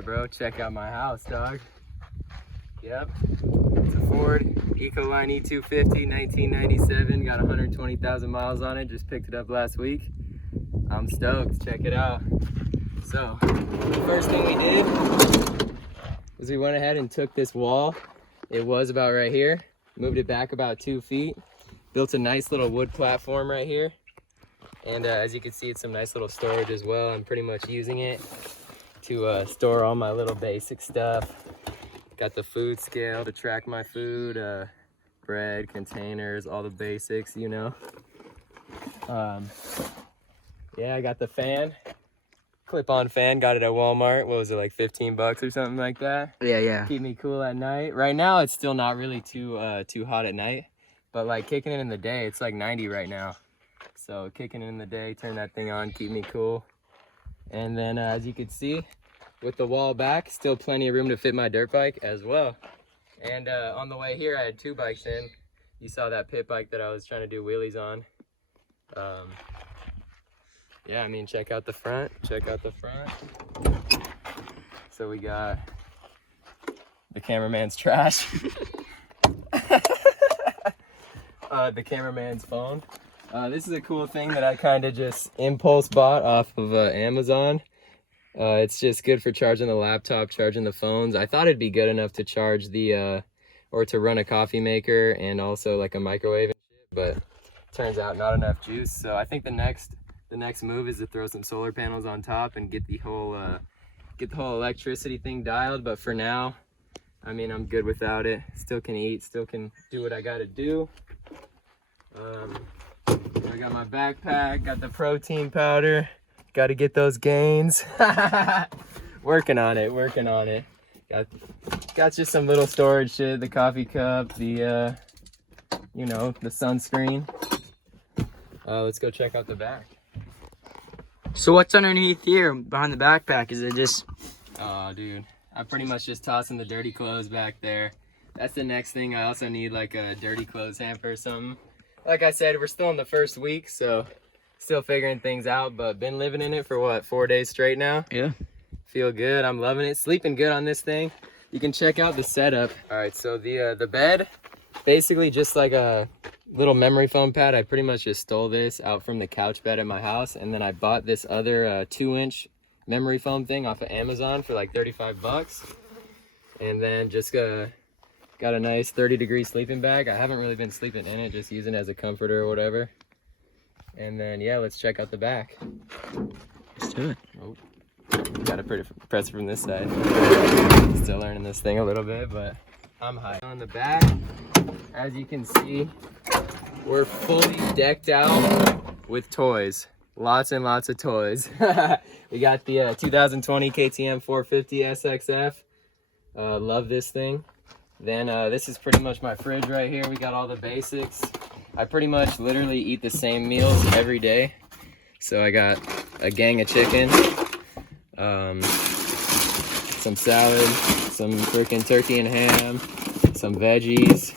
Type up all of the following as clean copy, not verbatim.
right, bro. Check out my house, dog. Yep. It's a Ford Ecoline E250, 1997. Got 120,000 miles on it. Just picked it up last week. I'm stoked. Check it out. So, the first thing we did was we went ahead and took this wall. It was about right here. Moved it back about 2 feet. Built a nice little wood platform right here. And as you can see, it's some nice little storage as well. I'm pretty much using it to store all my little basic stuff. Got the food scale to track my food, bread, containers, all the basics, you know. Yeah, I got the fan, clip-on fan, got it at Walmart. What was it, like 15 bucks or something like that? Yeah. Keep me cool at night. Right now, it's still not really too hot at night, but like kicking it in the day, it's like 90 right now. So kicking it in the day, turn that thing on, keep me cool. And then as you can see, with the wall back, still plenty of room to fit my dirt bike as well. And on the way here, I had 2 bikes in. You saw that pit bike that I was trying to do wheelies on. Yeah, I mean, check out the front. So we got the cameraman's trash. The cameraman's phone. This is a cool thing that I kind of just impulse bought off of Amazon. It's just good for charging the laptop, charging the phones. I thought it'd be good enough to charge the, or to run a coffee maker and also like a microwave and shit, but turns out not enough juice. So I think the next move is to throw some solar panels on top and get the whole electricity thing dialed. But for now, I mean, I'm good without it. Still can eat, still can do what I gotta do. I got my backpack, got the protein powder. Got to get those gains. Working on it. Got just some little storage shit, the coffee cup, the, you know, the sunscreen. Let's go check out the back. So what's underneath here behind the backpack? Is it just... Oh, dude. I'm pretty much just tossing the dirty clothes back there. That's the next thing. I also need like a dirty clothes hamper or something. Like I said, we're still in the first week, so... Still figuring things out, but been living in it for what, 4 days straight now? Yeah. Feel good. I'm loving it. Sleeping good on this thing. You can check out the setup. All right, so the bed, basically just like a little memory foam pad. I pretty much just stole this out from the couch bed at my house, and then I bought this other 2-inch memory foam thing off of Amazon for like 35 bucks. And then just got a nice 30-degree sleeping bag. I haven't really been sleeping in it, just using it as a comforter or whatever. And then, yeah, let's check out the back. Let's do it. Oh, gotta press it from this side. Still learning this thing a little bit, but I'm hyped. On the back, as you can see, we're fully decked out with toys. Lots and lots of toys. We got the 2020 KTM 450 SXF. Love this thing. Then this is pretty much my fridge right here. We got all the basics. I pretty much literally eat the same meals every day. So I got a gang of chicken, some salad, some freaking turkey and ham, some veggies.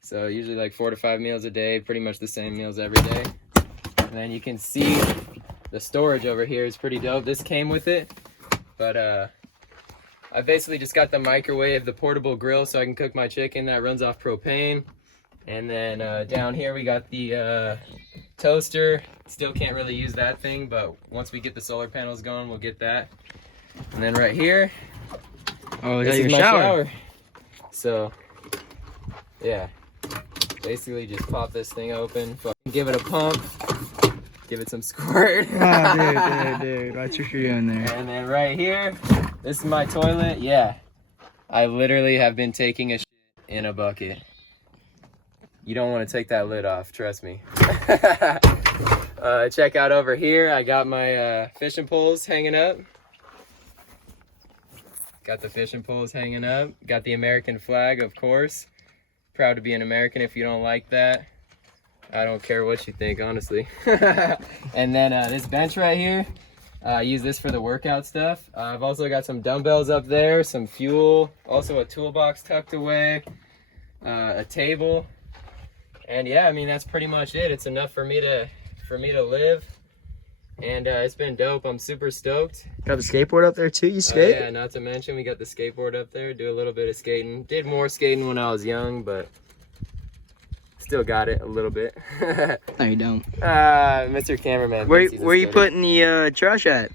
So usually like 4 to 5 meals a day, pretty much the same meals every day. And then you can see the storage over here is pretty dope. This came with it, but I basically just got the microwave, the portable grill so I can cook my chicken that runs off propane. And then down here we got the toaster. Still can't really use that thing, but once we get the solar panels going, we'll get that. And then right here, this is my shower. So, yeah, basically just pop this thing open, give it a pump, give it some squirt. Oh, dude, watch what you're doing there. And then right here, this is my toilet. Yeah, I literally have been taking a shit in a bucket. You don't want to take that lid off, trust me. Check out over here. I got my fishing poles hanging up. Got the fishing poles hanging up. Got the American flag, of course. Proud to be an American. If you don't like that, I don't care what you think, honestly. And then this bench right here, I use this for the workout stuff. I've also got some dumbbells up there, some fuel, also a toolbox tucked away, a table. And yeah, I mean, that's pretty much it. It's enough for me to live. And it's been dope. I'm super stoked. Got the skateboard up there too. You Oh, skate? yeah, not to mention we got the skateboard up there. Do a little bit of skating. Did more skating when I was young, but still got it a little bit. No, you don't. Mr. Cameraman. Where thinks he's a you skater. putting the trash at?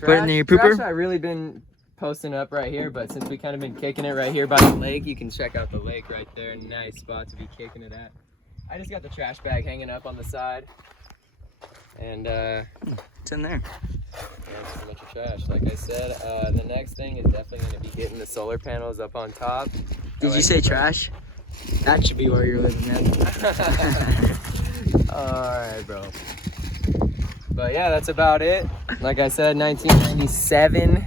Put it in your Trash pooper? I really been posting up right here, but since we kind of been kicking it right here by the lake, you can check out the lake right there. Nice spot to be kicking it at. I just got the trash bag hanging up on the side. And It's in there. yeah, just a bunch of trash. Like I said, the next thing is definitely going to be getting the solar panels up on top. Did you say trash? That should be where you're living, man. Alright, bro. But yeah, that's about it. Like I said, 1997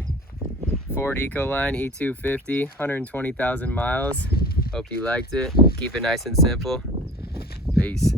Ford Ecoline E250, 120,000 miles. Hope you liked it. Keep it nice and simple. Peace.